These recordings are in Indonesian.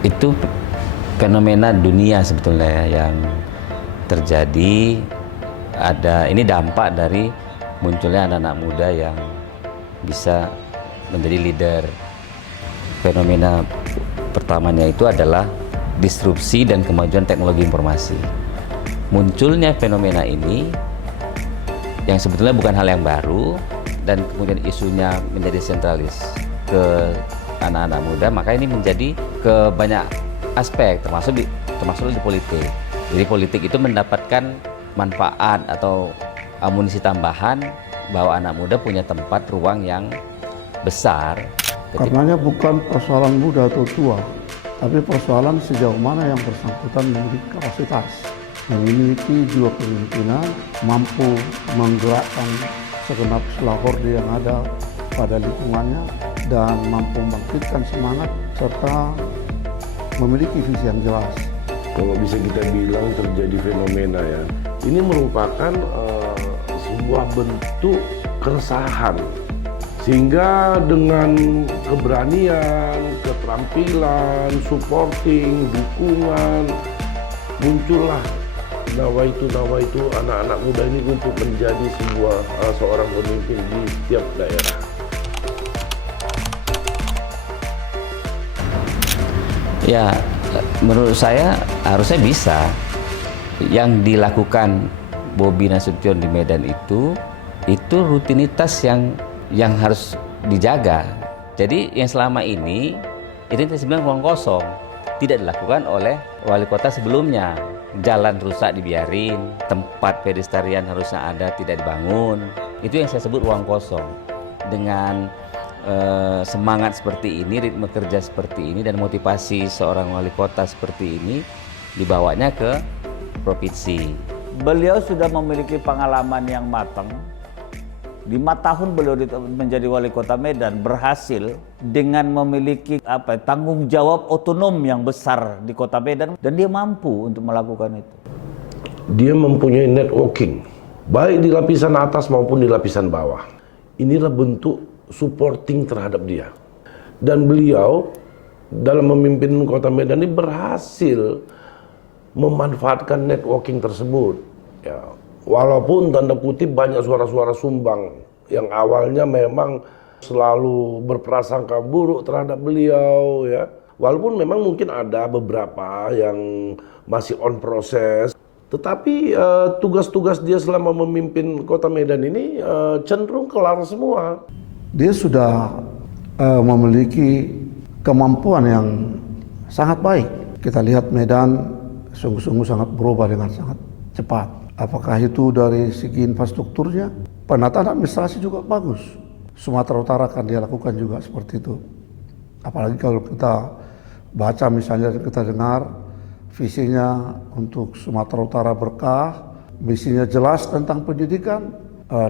Itu fenomena dunia sebetulnya ya, yang terjadi. Ini dampak dari munculnya anak-anak muda yang bisa menjadi leader. Fenomena pertamanya itu adalah disrupsi dan kemajuan teknologi informasi. Munculnya fenomena ini yang sebetulnya bukan hal yang baru, dan kemudian isunya menjadi sentralis ke anak-anak muda, maka ini menjadi ke banyak aspek, termasuk di politik. Jadi politik itu mendapatkan manfaat atau amunisi tambahan bahwa anak muda punya tempat ruang yang besar. Karenanya bukan persoalan muda atau tua, tapi persoalan sejauh mana yang bersangkutan memiliki kapasitas, memiliki jiwa kepemimpinan, mampu menggerakkan segenap selahorde yang ada pada lingkungannya, dan mampu membangkitkan semangat serta memiliki visi yang jelas. Kalau bisa kita bilang terjadi fenomena ya, ini merupakan sebuah bentuk keresahan, sehingga dengan keberanian, keterampilan, supporting, dukungan, muncullah nawa itu anak-anak muda ini untuk menjadi seorang pemimpin di setiap daerah. Ya, menurut saya harusnya bisa. Yang dilakukan Bobi Nasution di Medan itu rutinitas yang harus dijaga. Jadi yang selama ini sebenarnya ruang kosong, tidak dilakukan oleh wali kota sebelumnya. Jalan rusak dibiarin, tempat pedestrian harusnya ada tidak dibangun. Itu yang saya sebut ruang kosong. Dengan semangat seperti ini, ritme kerja seperti ini, dan motivasi seorang wali kota seperti ini, dibawanya ke provinsi. Beliau sudah memiliki pengalaman yang matang. 5 tahun beliau menjadi wali kota Medan, berhasil dengan memiliki tanggung jawab otonom yang besar di kota Medan, dan dia mampu untuk melakukan itu. Dia mempunyai networking, baik di lapisan atas maupun di lapisan bawah. Inilah bentuk supporting terhadap dia. Dan beliau dalam memimpin kota Medan ini berhasil memanfaatkan networking tersebut. Ya, walaupun tanda kutip banyak suara-suara sumbang yang awalnya memang selalu berprasangka buruk terhadap beliau ya. Walaupun memang mungkin ada beberapa yang masih on proses, tetapi tugas-tugas dia selama memimpin kota Medan ini cenderung kelar semua. Dia sudah memiliki kemampuan yang sangat baik. Kita lihat Medan sungguh-sungguh sangat berubah dengan sangat cepat. Apakah itu dari segi infrastrukturnya, penataan administrasi juga bagus. Sumatera Utara akan dia lakukan juga seperti itu. Apalagi kalau kita baca misalnya, kita dengar visinya untuk Sumatera Utara berkah, misinya jelas tentang pendidikan,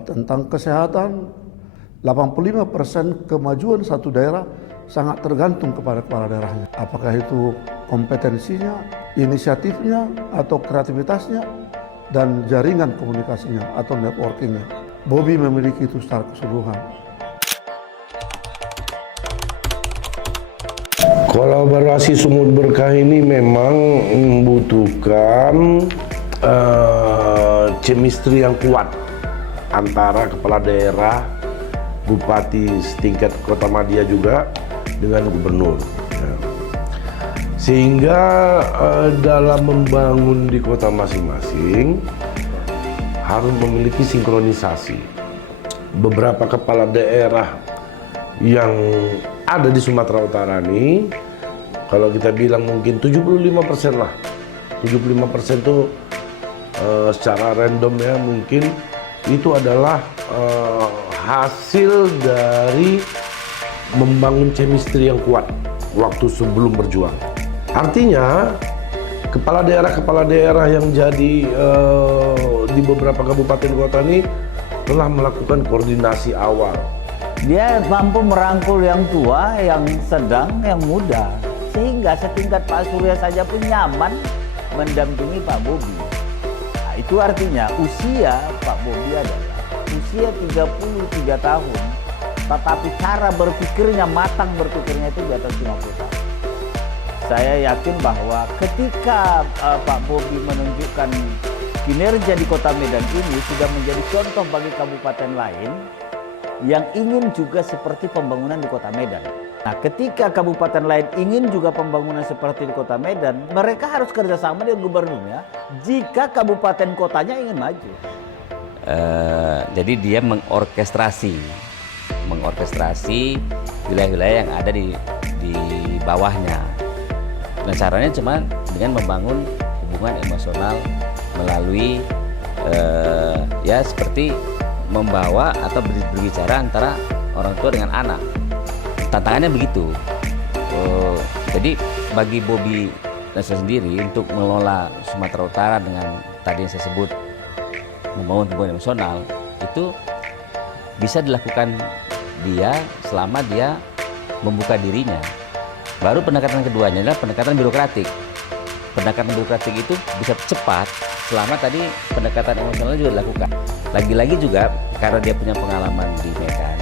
tentang kesehatan. 85% kemajuan satu daerah sangat tergantung kepada kepala daerahnya. Apakah itu kompetensinya, inisiatifnya, atau kreativitasnya, dan jaringan komunikasinya atau networkingnya. Bobi memiliki itu secara keseluruhan. Kolaborasi Sumut Berkah ini memang membutuhkan chemistry yang kuat antara kepala daerah, bupati setingkat kota Madia juga dengan gubernur. Ya. Sehingga dalam membangun di kota masing-masing harus memiliki sinkronisasi. Beberapa kepala daerah yang ada di Sumatera Utara ini, kalau kita bilang mungkin 75% lah. 75% itu secara random ya, mungkin itu adalah hasil dari membangun chemistry yang kuat waktu sebelum berjuang. Artinya kepala daerah yang jadi di beberapa kabupaten kota ini telah melakukan koordinasi awal. Dia mampu merangkul yang tua, yang sedang, yang muda, sehingga setingkat Pak Surya saja pun nyaman mendampingi Pak Bobi. Nah, itu artinya usia Pak Bobi adalah usia 33 tahun, tetapi cara berpikirnya, matang berpikirnya itu di atas 50 tahun. saya yakin bahwa ketika Pak Bobi menunjukkan kinerja di Kota Medan ini sudah menjadi contoh bagi kabupaten lain yang ingin juga seperti pembangunan di Kota Medan. Nah, ketika kabupaten lain ingin juga pembangunan seperti di Kota Medan, mereka harus kerjasama dengan gubernurnya jika kabupaten kotanya ingin maju. Jadi dia mengorkestrasi wilayah-wilayah yang ada di bawahnya. Nah, caranya cuma dengan membangun hubungan emosional melalui ya seperti membawa atau berbicara antara orang tua dengan anak. Tantangannya begitu. Jadi bagi Bobi Nasution sendiri untuk mengelola Sumatera Utara dengan tadi yang saya sebut membangun hubungan emosional itu bisa dilakukan dia selama dia membuka dirinya. Baru pendekatan keduanya adalah pendekatan birokratik. Pendekatan birokratik itu bisa cepat selama tadi pendekatan emosional juga dilakukan. Lagi-lagi juga karena dia punya pengalaman di Medan,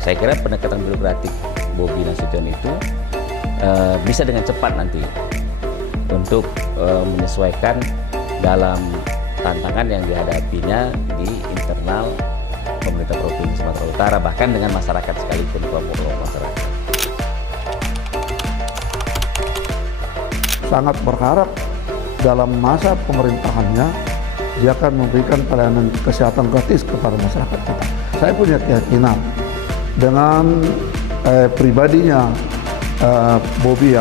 saya kira pendekatan birokratik Bobi Nasution itu bisa dengan cepat nanti untuk menyesuaikan dalam tantangan yang dihadapinya di internal pemerintah Provinsi Sumatera Utara, bahkan dengan masyarakat sekalipun, kelompok-kelompok masyarakat. Sangat berharap dalam masa pemerintahannya dia akan memberikan pelayanan kesehatan gratis kepada masyarakat kita. Saya punya keyakinan dengan pribadinya Bobi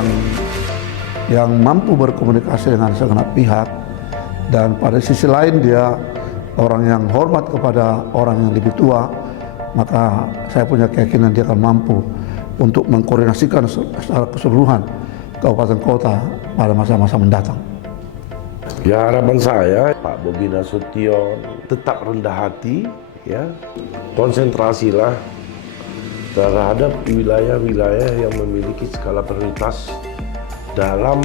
yang mampu berkomunikasi dengan segenap pihak, dan pada sisi lain dia orang yang hormat kepada orang yang lebih tua, maka saya punya keyakinan dia akan mampu untuk mengkoordinasikan secara keseluruhan kabupaten kota pada masa-masa mendatang. Ya, harapan saya Pak Bobi Nasution tetap rendah hati, ya, konsentrasilah terhadap wilayah-wilayah yang memiliki skala prioritas dalam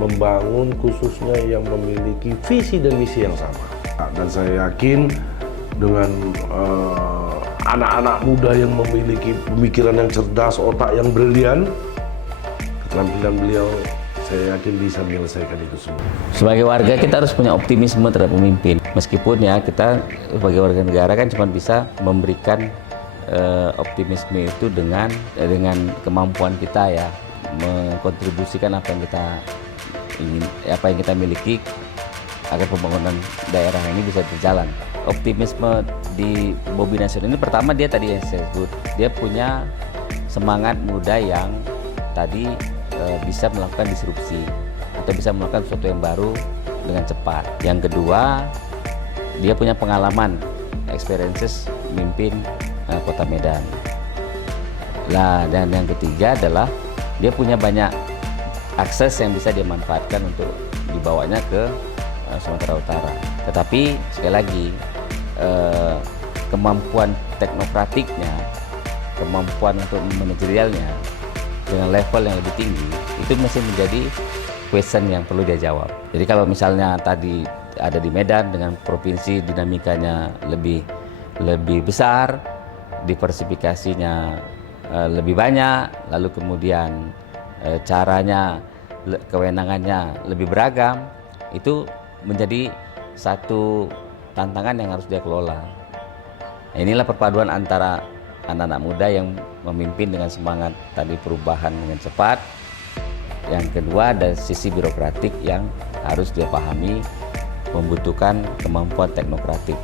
membangun, khususnya yang memiliki visi dan misi yang sama. Dan saya yakin dengan anak-anak muda yang memiliki pemikiran yang cerdas, otak yang brilian, keterampilan beliau, saya yakin bisa menyelesaikan itu semua. Sebagai warga kita harus punya optimisme terhadap pemimpin. Meskipun ya kita sebagai warga negara kan cuma bisa memberikan optimisme itu dengan kemampuan kita ya, mengkontribusikan apa yang kita ingin, apa yang kita miliki agar pembangunan daerah ini bisa berjalan. Optimisme di Bobi Nasution ini pertama dia tadi yang saya sebut, dia punya semangat muda yang tadi bisa melakukan disrupsi atau bisa melakukan sesuatu yang baru dengan cepat. Yang kedua, dia punya pengalaman, experiences memimpin Kota Medan. Nah, dan yang ketiga adalah dia punya banyak akses yang bisa dia manfaatkan untuk dibawanya ke Sumatera Utara. Tetapi sekali lagi kemampuan teknokratiknya, kemampuan untuk manajerialnya dengan level yang lebih tinggi itu masih menjadi question yang perlu dia jawab. Jadi kalau misalnya tadi ada di Medan dengan provinsi dinamikanya lebih besar, diversifikasinya lebih banyak, lalu kemudian caranya, kewenangannya lebih beragam, itu menjadi satu tantangan yang harus dia kelola. Nah, inilah perpaduan antara anak-anak muda yang memimpin dengan semangat tadi perubahan dengan cepat. Yang kedua ada sisi birokratik yang harus dia pahami, membutuhkan kemampuan teknokratik.